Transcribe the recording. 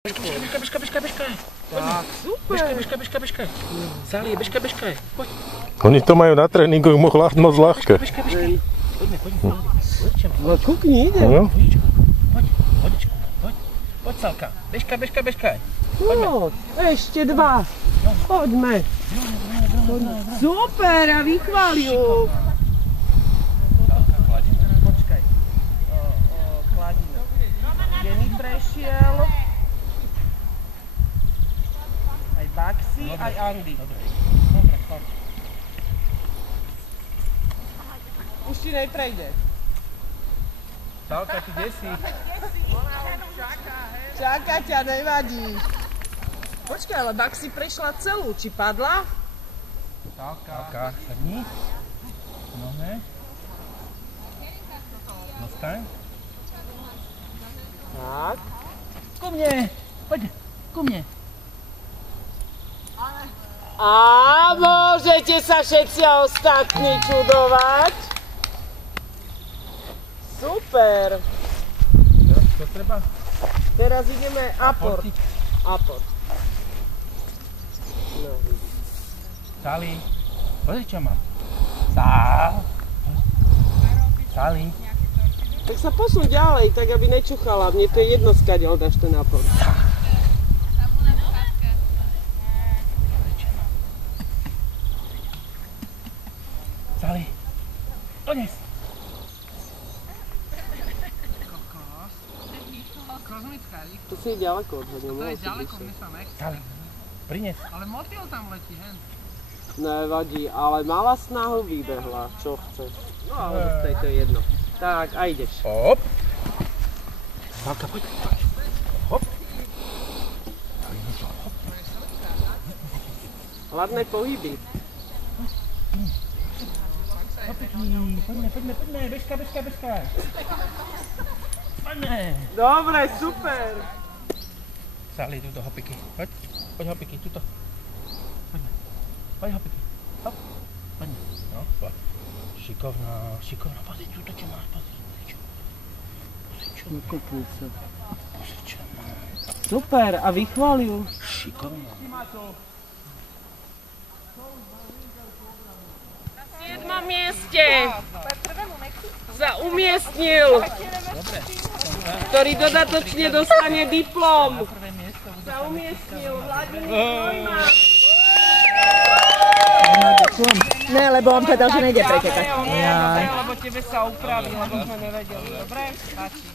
Bežkaj. Tak, super. Bežkaj. Sali, bežkaj. Poď. Oni to majú na tréningu moc ľahké. Bežkaj. Poďme. No kukni, ide. No. Poď, Salka. Bežkaj. No, ešte dva. Poďme. Super, a vychválil. Počkaj. Kladina. Jenny prešiel. Aj Baxi, aj Andy. Dobre, poď. Už ti neprejde. Salka, ty kde si? Čaká ťa, nevadí. Počkaj, ale Baxi prešla celú. Či padla? Salka, sedni. Nohe. Zostaň. Tak. Ku mne. Poď, ku mne. A môžete sa všetci ostatní čudovať. Super. Teraz čo treba? Teraz ideme aport. Aport. No. Sali. Pozri, čo mám. Sali. Tak sa posun ďalej, tak aby nečuchala. Mne to je jedno, skadiaľ dáš ten aport. Sali. Dones. To si je ďaleko od hodňa. To je ďaleko, my sa nechceme. Sali. Prines. Ale motýl tam letí, hen. Nevadí, ale mala snahu, vybehla. Čo chceš? No ale to je jedno. Tak, a ideš. Hop. Salka, poď. Hop. Hladné pohyby. Poďme. Bežkaj. Poďme. Dobre, super. Sali, tuto hopiky. Poď hopiky, tuto. Poď hopiky. Hop. Poďme. No, poď. Šikovná. Pozri, tuto čo máš, pozri čo. Nakopnú sa. Pozri čo máš. Super, a vychválil. Šikovná. Na 7. mieste sa umiestnil, ktorý dodatočne dostane diplom. Sa umiestnil Vladimír Neumann. Ne, lebo on povedal, že nejde pretekať. Lebo tebe sa upraví, lebo sme nevedeli. Dobre? Stačí.